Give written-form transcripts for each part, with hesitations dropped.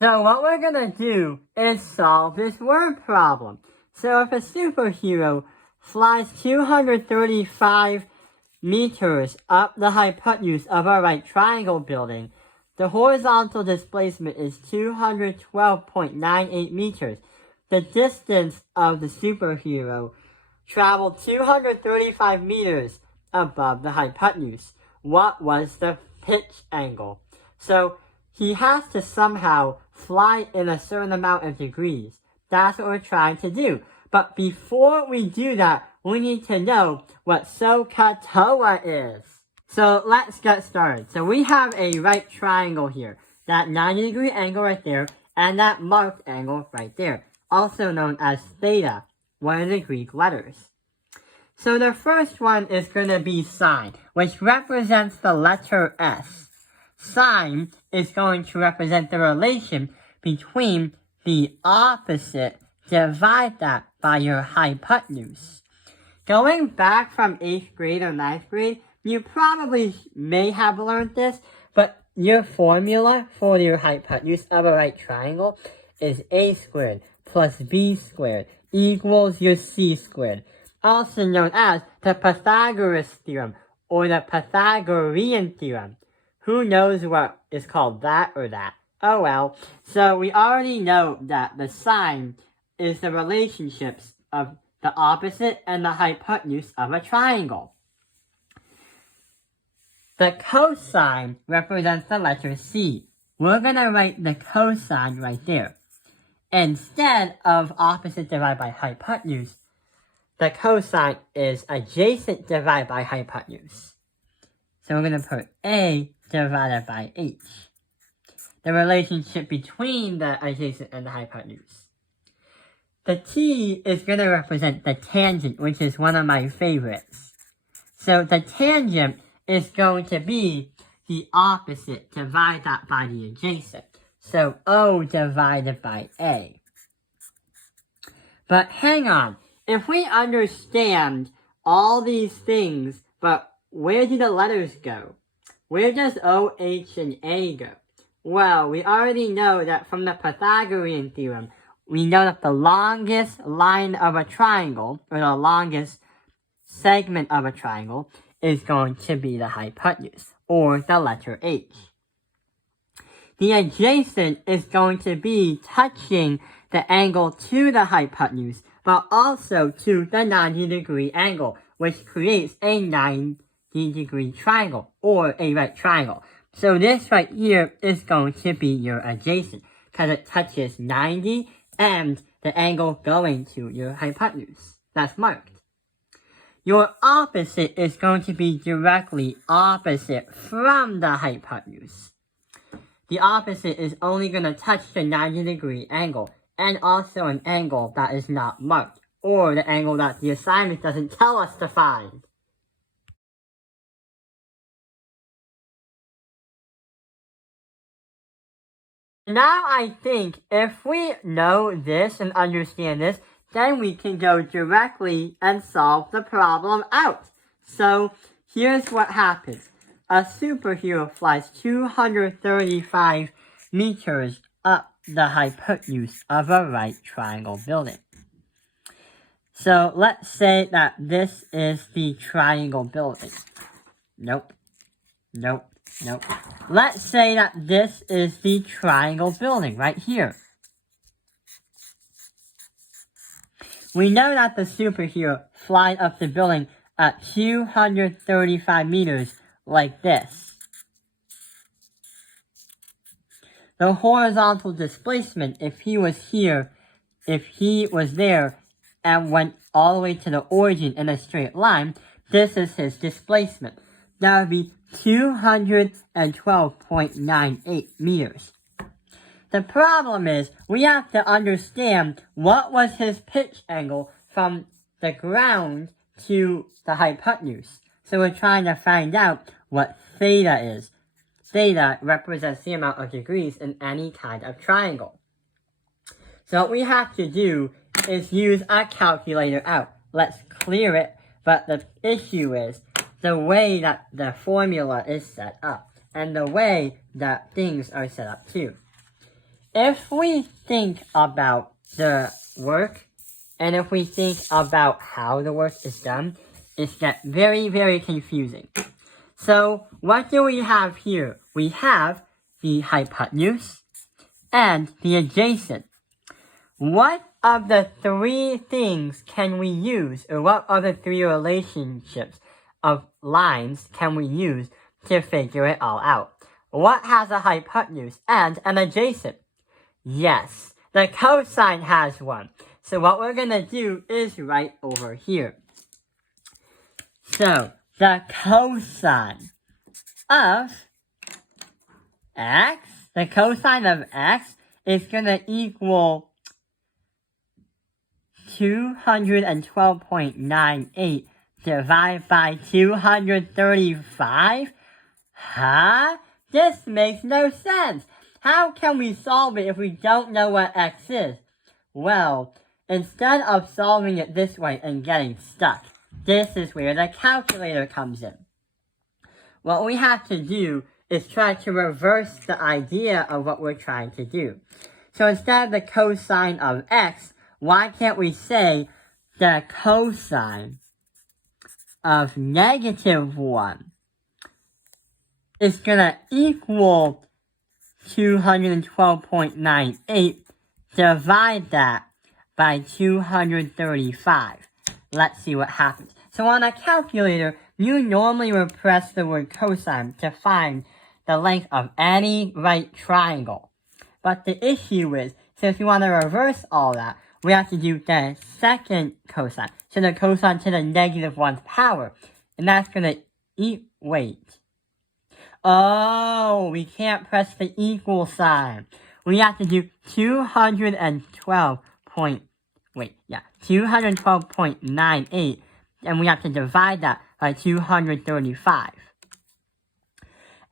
So what we're gonna do is solve this word problem. So if a superhero flies 235 meters up the hypotenuse of a right triangle building, the horizontal displacement is 212.98 meters. The distance of the superhero traveled 235 meters above the hypotenuse. What was the pitch angle? So he has to somehow fly in a certain amount of degrees. That's what we're trying to do. But before we do that, we need to know what SOHCAHTOA is. So let's get started. So we have a right triangle here. That 90-degree angle right there, and that marked angle right there. Also known as theta, one of the Greek letters. So the first one is going to be sine, which represents the letter S. Sine is going to represent the relation between the opposite, divide that by your hypotenuse. Going back from 8th grade or 9th grade, you probably may have learned this, but your formula for your hypotenuse of a right triangle is a squared plus b squared equals your c squared, also known as the Pythagoras theorem or the Pythagorean theorem. Who knows what is called that or that? Oh well. So we already know that the sine is the relationships of the opposite and the hypotenuse of a triangle. The cosine represents the letter C. We're going to write the cosine right there. Instead of opposite divided by hypotenuse, the cosine is adjacent divided by hypotenuse. So we're going to put A divided by H. The relationship between the adjacent and the hypotenuse. The T is going to represent the tangent, which is one of my favorites. So the tangent is going to be the opposite, divide that by the adjacent. So O divided by A. But hang on, if we understand all these things, but where do the letters go? Where does O, H, and A go? Well, we already know that from the Pythagorean theorem, we know that the longest line of a triangle, or the longest segment of a triangle, is going to be the hypotenuse, or the letter H. The adjacent is going to be touching the angle to the hypotenuse, but also to the 90-degree angle, which creates a 90-degree triangle, or a right triangle. So this right here is going to be your adjacent, because it touches 90 and the angle going to your hypotenuse. That's marked. Your opposite is going to be directly opposite from the hypotenuse. The opposite is only going to touch the 90-degree angle, and also an angle that is not marked, or the angle that the assignment doesn't tell us to find. Now I think if we know this and understand this, then we can go directly and solve the problem out. So here's what happens. A superhero flies 235 meters up the hypotenuse of a right triangle building. So let's say that this is the triangle building. Nope. Let's say that this is the triangle building right here. We know that the superhero flies up the building at 235 meters like this. The horizontal displacement, if he was there and went all the way to the origin in a straight line, this is his displacement. That would be 212.98 meters. The problem is, we have to understand what was his pitch angle from the ground to the hypotenuse. So we're trying to find out what theta is. Theta represents the amount of degrees in any kind of triangle. So what we have to do is use a calculator out. Let's clear it, but the issue is the way that the formula is set up, and the way that things are set up too. if we think about the work, and if we think about how the work is done, it's get very, very confusing. So what do we have here? We have the hypotenuse and the adjacent. What of the three things can we use, or what of the three relationships of lines can we use to figure it all out? What has a hypotenuse and an adjacent? Yes, the cosine has one. So what we're going to do is right over here. So the cosine of x, is going to equal 212.98 divided by 235? Huh? This makes no sense. How can we solve it if we don't know what x is? Well, instead of solving it this way and getting stuck, this is where the calculator comes in. What we have to do is try to reverse the idea of what we're trying to do. So instead of the cosine of x, why can't we say the cosine of -1 is going to equal 212.98, divide that by 235. Let's see what happens. So on a calculator, you normally would press the word cosine to find the length of any right triangle. But the issue is, since we want to reverse all that, we have to do the second cosine. So the cosine to the -1's power. And that's going to wait. Oh, we can't press the equal sign. We have to do 212.98, and we have to divide that by 235.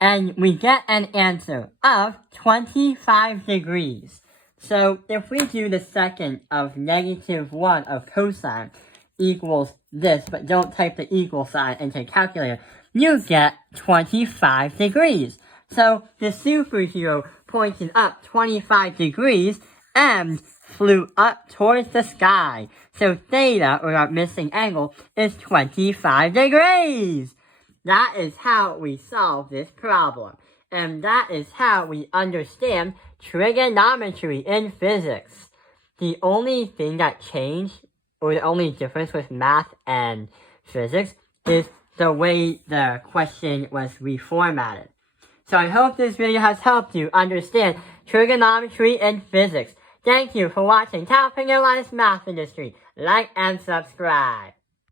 And we get an answer of 25 degrees. So if we do the second of -1 of cosine equals this, but don't type the equal sign into a calculator, you get 25 degrees. So the superhero pointed up 25 degrees and flew up towards the sky. So theta, or our missing angle, is 25 degrees. That is how we solve this problem. And that is how we understand trigonometry in physics. The only thing that changed, or the only difference with math and physics, is the way the question was reformatted. So I hope this video has helped you understand trigonometry in physics. Thank you for watching Tapping Your Life's Math Industry. Like and subscribe.